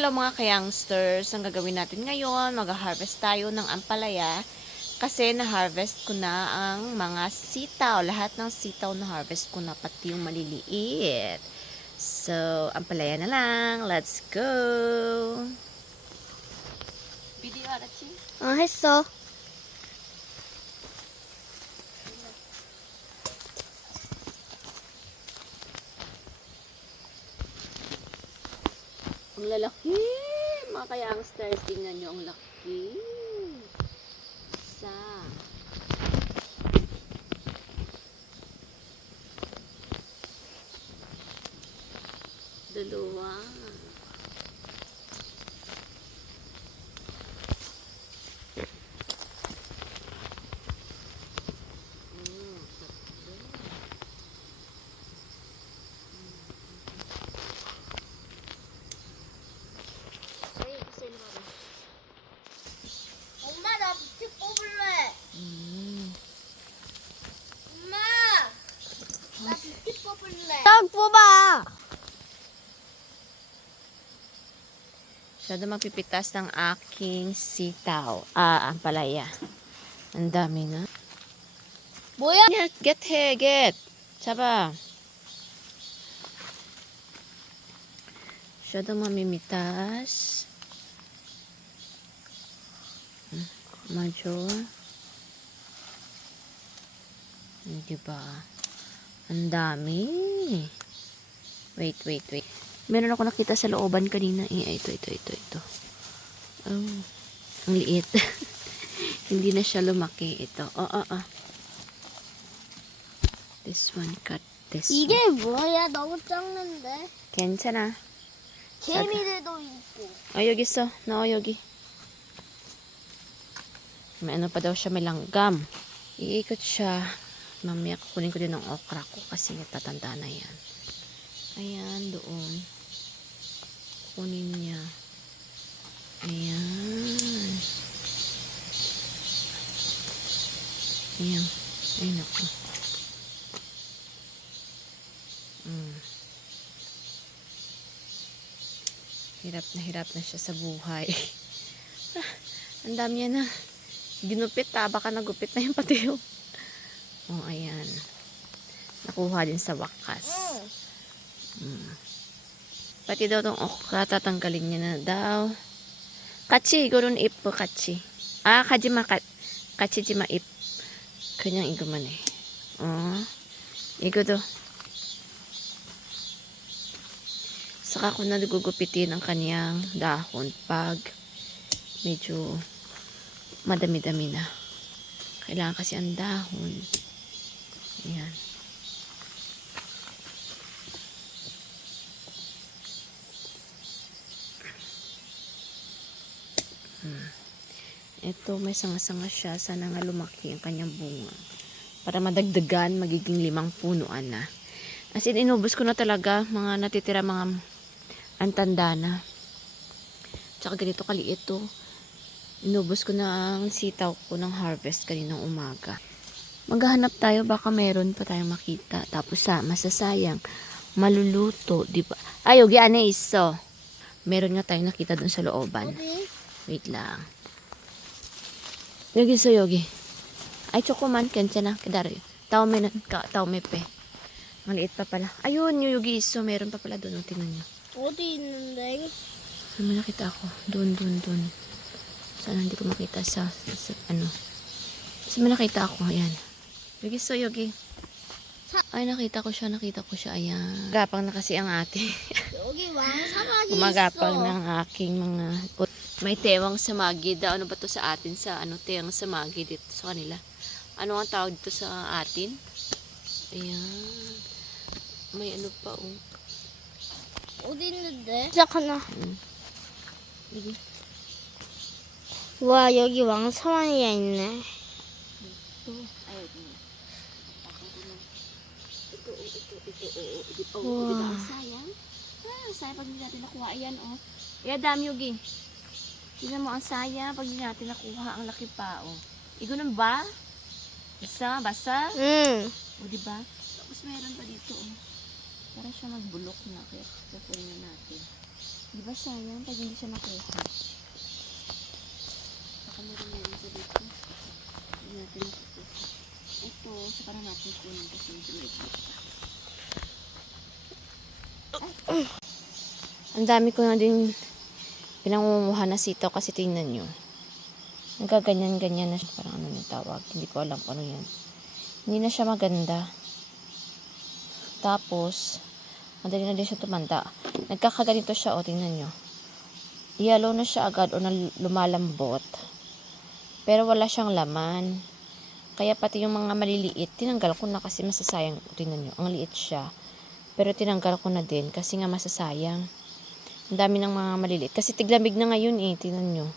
hello mga ka-youngsters. Ang gagawin natin ngayon, mag-harvest tayo ng ampalaya. Kasi na-harvest ko na ang mga sitaw. Lahat ng sitaw na-harvest ko na, pati yung maliliit. So, ampalaya na lang. Let's go! Video 알았지? 했어. Ang lalaki! Mga ka-youngsters, tingnan nyo ang laki. Isa. Dalawa. 엄마 나 밑에 뽑을래. 엄마 나 밑에 뽑을래. 딱 뽑아. Masyado magpipitas ng aking sitaw. Ampalaya. Ang dami na. 뭐야? Get here, get. Saba. Masyado mamimitas. Medyo. Diba? Ang dami. Wait. Meron ako nakita sa looban kanina. Ito. Oh, ang liit. Hindi na siya lumaki. Ito. This one, cut this 이게 one. 뭐야? 너무 작는데. 괜찮아. 개미들도 있고. 여기 있어. 여기. May ano pa daw siya, may langgam. Iikot siya. Mamaya kukunin ko din ng okra ko kasi tatanda na yan. Ayan, doon. Kunin niya. Ayan. Ayan. Ay, naku. Hirap na siya sa buhay. Ang dami niya na. Ginupit, baka nagupit na yung pati yung. Oh, ayan. Nakuha din sa wakas. Pati daw tong okra, tatanggalin niya na daw. Kachi, 이거는 잎, kachi. 가지마, kachi지마 잎. 그냥 이거만 해. 이거도. Saka ko na gugupitin ang kaniyang dahon pag medyo madami-dami na. Kailangan kasi ang dahon. Ayan. Ito, may sanga-sanga siya. Sana nga lumaki ang kanyang bunga. Para madagdagan, magiging 5 punuan na. As in, inubos ko na talaga. Mga natitira, mga antanda na. Tsaka ganito kaliit to. Inubos ko na ang sitaw ko ng harvest kaninang umaga. Maghahanap tayo, baka meron pa tayong makita. Tapos masasayang. Maluluto, di ba? Yogi, ane iso. Meron nga tayong nakita dun sa looban. Wait lang. 여기 있어, 여기. Ay, chokoman, 괜찮아. 기다려. 다음에 빼. Maliit pa pala. Ayun, 여기 있어. Meron pa pala doon. Tingnan nyo. 어디 있는데? May nakita ako. Doon. Sana hindi ko makita sa ano. Kasi may nakita ako. Ayan. Yagi, so yagi. Ay, nakita ko siya. Ayan. Gapang na kasi ang ate. 여기 왕사막이 Gumagapang 있어. ng aking mga... May tewang samagi daw. Ano ba to sa atin? Sa tewang samagi dito sa kanila. Ano ang tawag dito sa atin? Ayan. May ano pa, 어디 있는데? 시작하나? 여기. 와 여기 왕사막이가 있네. Ito. Ay, ito. Wow. Sayang. Sayang pag hindi natin nakuha. Ayan, dami, Yugi. Tingnan mo, ang sayang pag hindi natin nakuha. Ang laki pa, Igunan ba? Basa? 응. Diba? Tapos meron pa dito, Parang siya magbulok na. Kaya kukunin na natin. Di ba sayang pag hindi siya nakuha? Baka meron sa dito. Hindi natin nakukuha. Ito, saka na natin kunin kasi medyo medyo. Ang dami ko na din pinangunguha na sitaw kasi tingnan nyo. Nagaganyan-ganyan na siya. Parang ano yung tawag. Hindi ko alam kung ano yan. Hindi na siya maganda. Tapos, madali na din siya tumanda. Nagkakaganito siya, o tingnan nyo. Yellow na siya agad o lumalambot. Pero wala siyang laman. Kaya pati yung mga maliliit, tinanggal ko na kasi masasayang. Tingnan nyo, ang liit siya. Pero tinanggal ko na din kasi nga masasayang. Ang dami ng mga maliliit. Kasi tiglamig na ngayon eh, tingnan nyo.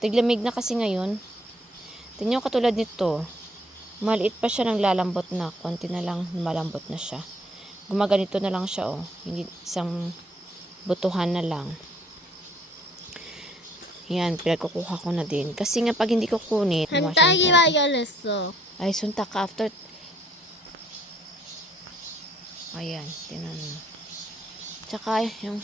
Tiglamig na kasi ngayon. Tingnan nyo katulad nito. Maliit pa siya nang lalambot na. Konti na lang malambot na siya. Gumaganito na lang siya oh. Hindi isang butuhan na lang. Yan, pinagkukuha ko na din. Kasi nga pag hindi ko kunin, 한짝이 발견했어. ay suntak ka after. Ayan, tinan mo. Tsaka yung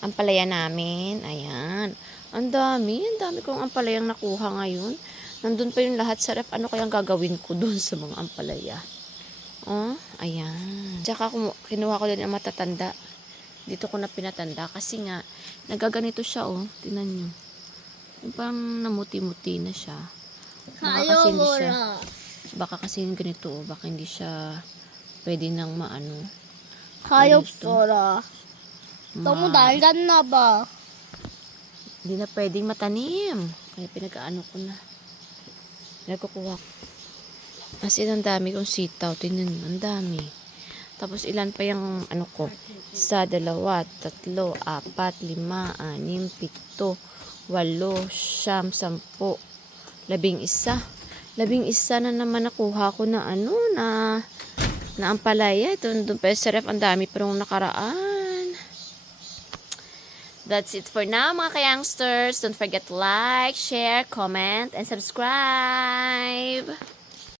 ampalaya namin. Ayan. Ang dami kong ampalayang nakuha ngayon. Nandun pa yung lahat sa ref. Ano kayang gagawin ko dun sa mga ampalaya? Oh, ayan. Tsaka kinuha ko din ang matatanda. Dito ko na pinatanda kasi nga nagaganito siya oh. Tingnan niyo. Yung parang namuti-muti na siya. Baka kasi ganito oh. Baka hindi siya pwede nang maano. 가엾어라. 너무 낡았나 봐. Hindi na pwedeng matanim. Kaya pinag-ano ko na. Nagkukuha ko. As in, ang dami kong sitaw. Tingnan mo, ang dami. Tapos ilan pa yung ano ko? 1, 2, 3, 4, 5, 6, 7, 8, 9, 10, 11, 11 na naman nakuha ko na ano na ampalaya. Doon pa sa ref, ang dami pa nung nakaraan. That's it for now mga ka-youngsters. Don't forget to like, share, comment, and subscribe.